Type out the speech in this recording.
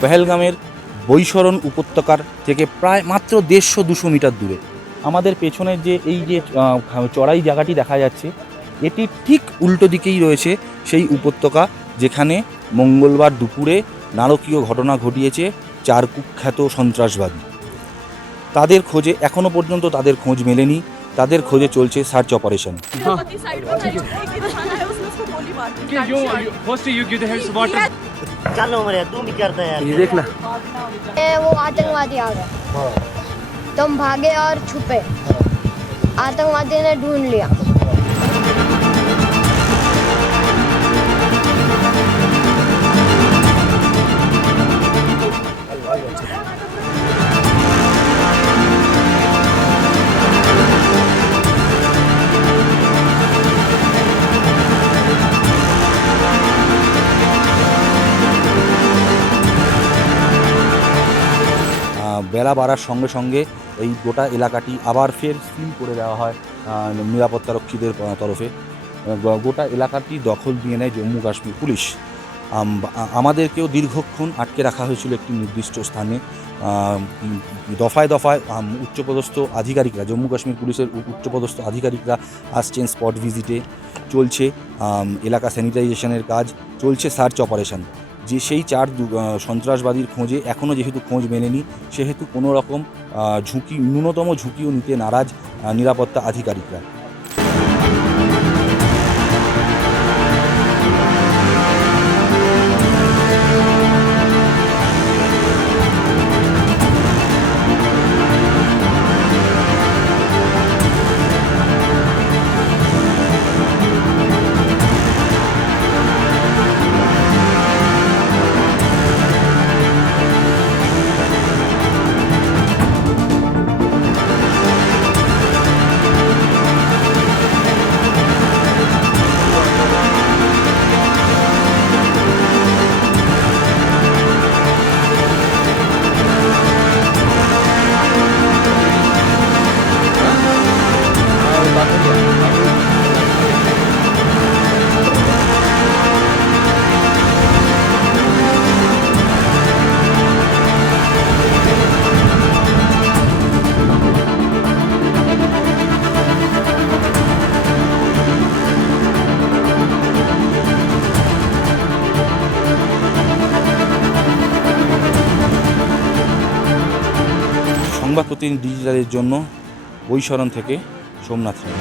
পেহেলগামের বৈশরণ উপত্যকার থেকে প্রায় মাত্র 150-200 মিটার দূরে আমাদের পেছনের যে এই যে চড়াই জায়গাটি দেখা যাচ্ছে, এটি ঠিক উল্টো দিকেই রয়েছে সেই উপত্যকা যেখানে মঙ্গলবার দুপুরে নারকীয় ঘটনা ঘটিয়েছে 4 কুখ্যাত সন্ত্রাসবাদী। তাদের খোঁজে এখনও পর্যন্ত তাদের খোঁজ মেলেনি, তাদের খোঁজে চলছে সার্চ অপারেশন। चलो मेरे तू भी करता है ये देखना वो आतंकवादी आ गए, तुम भागे और छुपे, आतंकवादी ने ढूंढ लिया। বেলা বাড়ার সঙ্গে সঙ্গে এই গোটা এলাকাটি আবার ফের সিল করে দেওয়া হয় নিরাপত্তারক্ষীদের তরফে। গোটা এলাকাটি দখল দিয়ে নেয় জম্মু কাশ্মীর পুলিশ। আমাদেরকেও দীর্ঘক্ষণ আটকে রাখা হয়েছিল একটি নির্দিষ্ট স্থানে। দফায় দফায় উচ্চপদস্থ আধিকারিকরা, জম্মু কাশ্মীর পুলিশের উচ্চপদস্থ আধিকারিকরা আসছেন স্পট ভিজিটে। চলছে এলাকা স্যানিটাইজেশনের কাজ, চলছে সার্চ অপারেশন। যে সেই 4 সন্ত্রাসবাদীর খোঁজে এখনও যেহেতু খোঁজ মেলেনি, সেহেতু কোনো রকম ন্যূনতম ঝুঁকিও নিতে নারাজ নিরাপত্তা আধিকারিকরা। সংবাদ প্রতিনিধি ডিজিটালের জন্য বৈশরণ থেকে সোমনাথ রায়।